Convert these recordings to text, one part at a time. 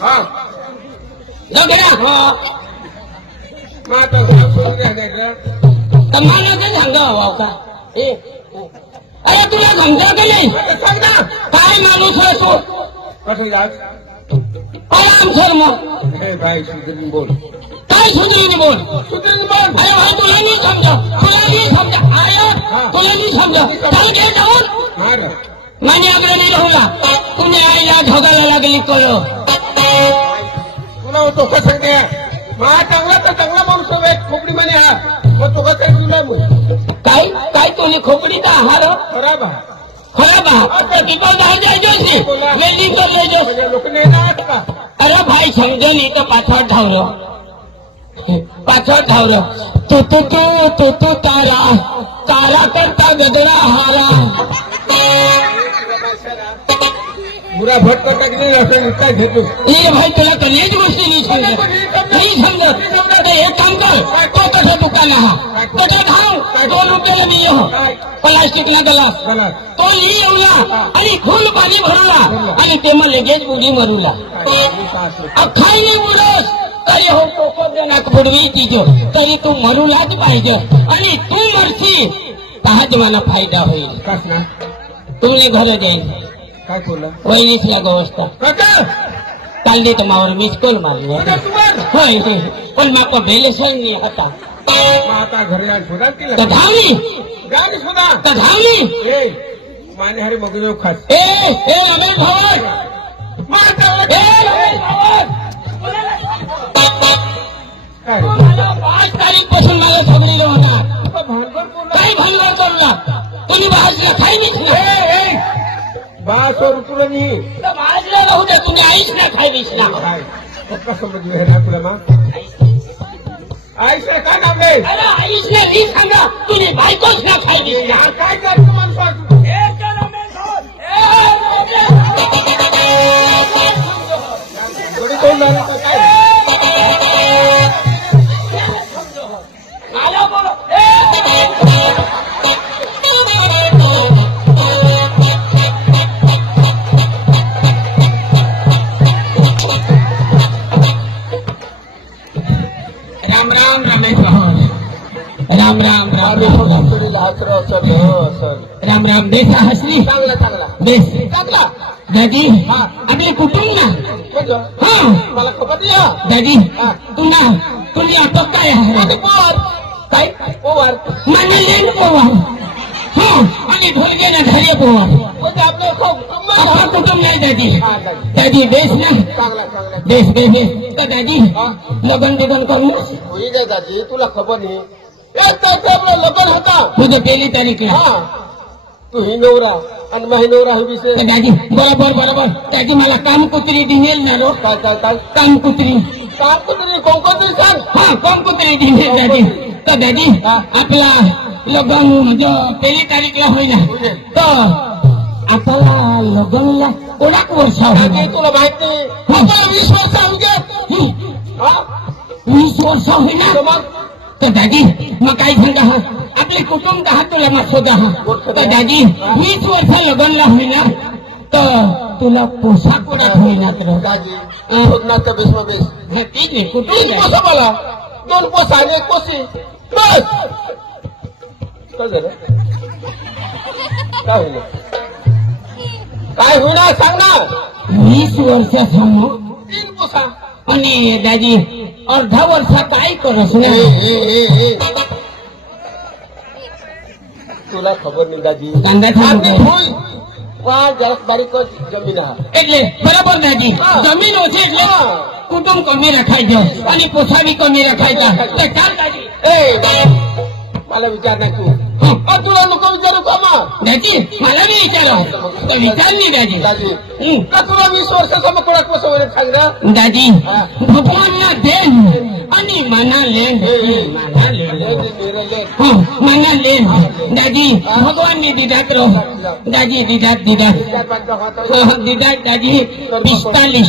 हाँ जगरा माता तुम्हाला काय सांगावं का अरे तुला समजा का नाही सांग ना काय माणूस आहे तू कसं जात आराम सर मग भाई सुधरून बोल काय सुधरीने बोल सुधरून बोल अरे भाई तुला नाही समजा अरे तुला नाही समजा काय घे जाऊन हाँ रे माने आग्रह नाही राहुला तुम्ही आईला ढोगायला लागली कळो तुला तो कसं सांगते मा चांगला तर चांगला माणूस आहे खोपडी म्हणे हा मग तो कसं तुला काय काय तुम्ही खोपडीत आहार खराब खराब आहात टिपाव बाहेर जायची वेल्डिंग कर लोक नाही जात का अरे भाई समजून इथं पाछावर धावलं तू तारा तारा करता गजरा हारा बुरा भट करता की नाही असं इतका घेतो ये भाई तुला कधीच गोष्टी नाही समजत एक काम कर तो कसं दुकान हा त्याच्या घाव 2 रुपयाला दिले हो प्लास्टिकला गलास तो येऊला आणि फुल पाणी भरूला आणि ते मग लगेच बुडी मरूला अख्खाई नाही बुडस तरी हो टोकनाक बुडवी तिजो तरी तू मरूलाच पाहिजे आणि तू मरशी तहाच मला फायदा होईल कस ना तुम्ही घर जाईल काय बोलला वहिनीसला गोष्ट काल दे तुम्हावर मिस कॉल मारले होय पण माका बेलेसन नाही होता आता घरी आज शोधा धावली गाडी शोधा धावली माने हरे मग खास रमेश भावड काय 5 तारीखपासून मला सगळी होणार काही भांडण करूला तुम्ही बाहेर खाई नाही बासवर तुला नाही बाजला राहू द्या तुम्ही आईच ना खाई दिसला कसं म्हणजे ना तुला मग आईस काय काम नाही अरे आईच ना नाही सांगा तुम्ही बायकोच ना खाई दिसला काय करतो माणसा कोण झालं काय मला बोलो राम राम रमेश राम राम राम राम राम बेस हसली चांगला चांगला बेस चांगला दादी आपले कुटुंब ना हा मला खबर या दादी तुमची आता काय आहे काय पोवार माने लेन पोवार हा आणि ढोलके ना धैर्य पोवार म्हणजे आपला कुटुंब नाही दादी बेस ना चांगला चांगला बेस तर दादी लग्न बिगन करू होई जाय दादी तुला खबर नाही एक तारखेला आपलं लग्न होता तुझं 1 तारीखला तू ही नवरा आणि माझी नवरा ही विषय दादी बरोबर दादी मला काम कुत्री दिनेल ना रो काय काम कुत्री कोणकोणतरी सांग हा काम कुत्री दिनेल दादी तर दादी आपला लग्न जो 1 तारीखला होईल तर आपला लग्नला कोणाक वर्ष तुला माहित नाही 20 वर्ष होऊ द्या 20 वर्ष होईना तर दादी मग काय सांगा आपले कुटुंब दहा तुला मग तर दादी 20 वर्ष लग्नला होईना तर तुला पोशाख कोणाक होईना तर बेस ठीक आहे कुटुंब मला 2 पोसा आणि 1 पोसी बस काय झालं काय होईल काय होणार सांग ना 20 वर्ष समोर 3 पोसा आणि दादी अर्धा वर्षात काय करस ना तुला खबर नाही दादी कांदा फुल जरा बारीक जमीन आहे એટલે બરાબર દાદી જમીન ઓછી એટલે કુટુંબ કમી રખાય અને પોસા બી કમી રખાય ચાલ દાદી मला विचार नाही तू तुला नको विचारू का मग दादी मला बी विचारा विचार नाही दादी का तुला 20 वर्षाचा मग कोणाक कसं सांग ना दादी भगवानना देन आणि मना लेन मना लेन दादी भगवानने दिदात रो दादी दिदात दादी 45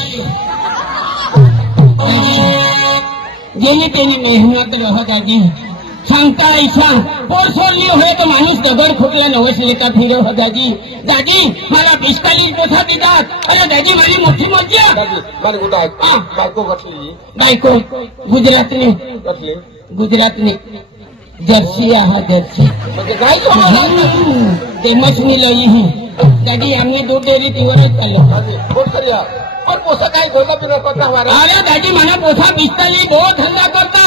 જેની તેની મહેનત રહો દાદી सांगता ऐसा पोर सोडली होय तो माणूस दगड फुटला नवस लेका फिरो हो दाजी दाजी मला 45 पोसा देतात अरे दाजी माझी मोठी मज्जा मला कुठं आहे बायको कसली बायको गुजरातनी कसली गुजरातनी जर्सी आहा जर्सी म्हणजे काय ते मच मिळली ही दादी आम्ही दूध डेअरी तीवरच चाललो पोट करूया और पोसा काय धोका पिना करता हमारा अरे दादी मला पोसा 45 बहुत धंदा करता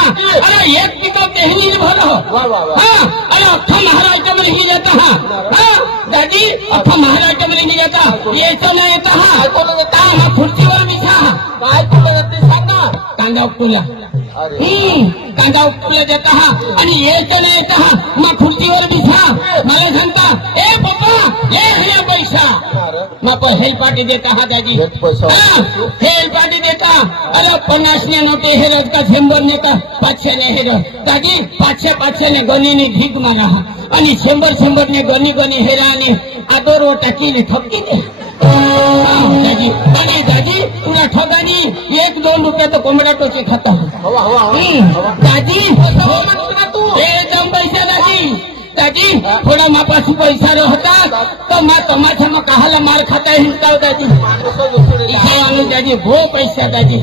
अरे एक पिकअप देहनी भरो वाह वाह वाह हाँ अरे अख्खा महाराष्ट्र में नहीं जाता हाँ दादी अख्खा महाराष्ट्र में नहीं जाता ये तो नहीं येता काय कोण येता हा खुर्चीवर बिछा काय कोण येते सांगा कांदा उपटूला अरे कांदा उपटूला देता हा आणि यायचं नाही येता हा मग खुर्चीवर बिछा मला सांगता ए पप्पा ये है पैसा मग हेल पार्टी देता हा दादी हेल पार्टी देता अरे 50 ने नोटे हे रोज का 100 ने का 500 ने हे रोज दादी 500 ने गणीने भीक मागा हा आणि 100 ने गणी हेराने आदर व टाकीने ठपकी दे दादी आणि दादी तुला ठगानी 1-2 रुपये तो कोंबडा टोचे खाता दादी तू एकदम पैसा दादी थोड़ा मापास पैसा रहता तो माँ तमाशा में कहाला मार खाता हिंडता दादी दादी वो पैसा दादी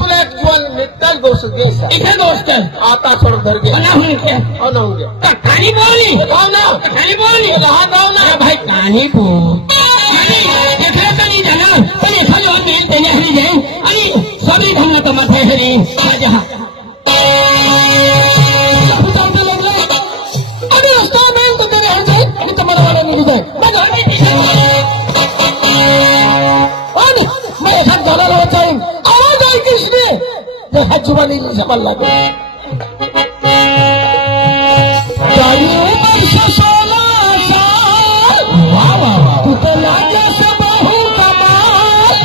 तुला एक जीवन मित्ताल गोष्ट घ्यायचा इथे गोष्ट आता सोडून धर घे अनाहून कहाणी बोलली कहाणी बोलली ना भाई कहाणी बोल कधी जाणार पण एखाद्या त्याच्या घरी जाईन आणि सगळी घालणं तर माझ्या घरी माझ्या मैं एक हाथ डाला आवाज आई किसने जो हाथ जुबा नहीं संभाल लगा तू तो लागे से बहु कमाल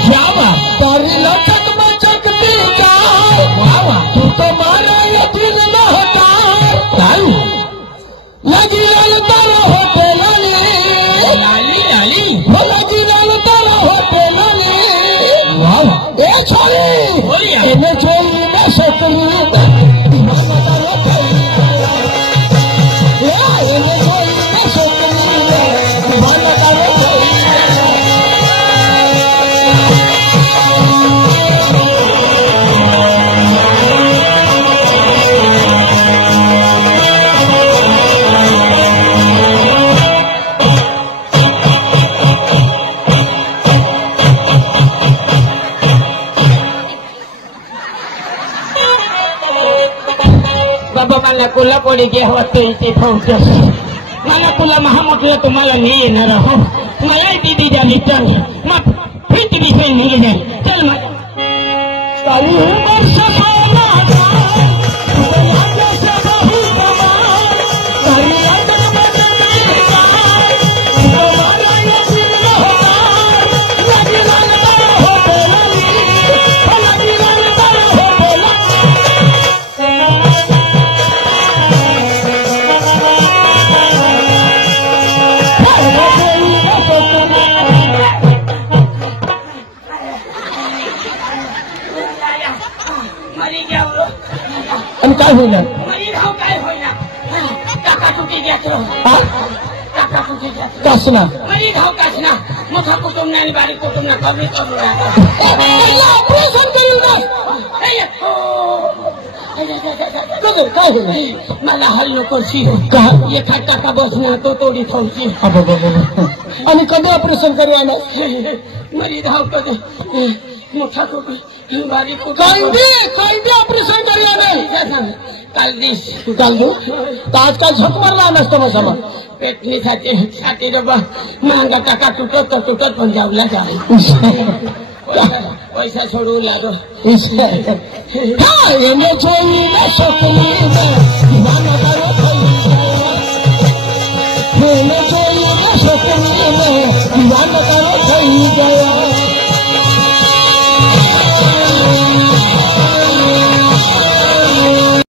तारी लचक में चकती जाए तू तो मारा यकीन न होता लगी लाल तारा होते लाली लगी लाल तारा होते लाली ए छोरी इन्हें छोरी में सकली मला तुला पडी घ्यावं इथे ठेवतोस मला तुला महामोठला तुम्हाला मी येणार आहो मला दिदी द्या मित्र मग फिट विषय नाही जाईल चल मग काय होईना काय होईना टाका तुटी घेतलो टाका तुटी घेतलो कसना मरी घाव कसना मोठा कुटुंब नाही बारीक कुटुंब ना कमी करू ऑपरेशन करू काय होईना मला हल्लो करशी एका टाका बसणार तो तोडी थांबची आणि कधी ऑपरेशन करू आला मरी धाव कधी मोठा कुटुंब बारीक काही ऑपरेशन करू आला काल दिस काल दू तर आज काय झक मारला नसतं मग समज पेटणी साठी बाबा मांगा टाका तुटत पंजाबला जाईल पैसा सोडू लागो छोरी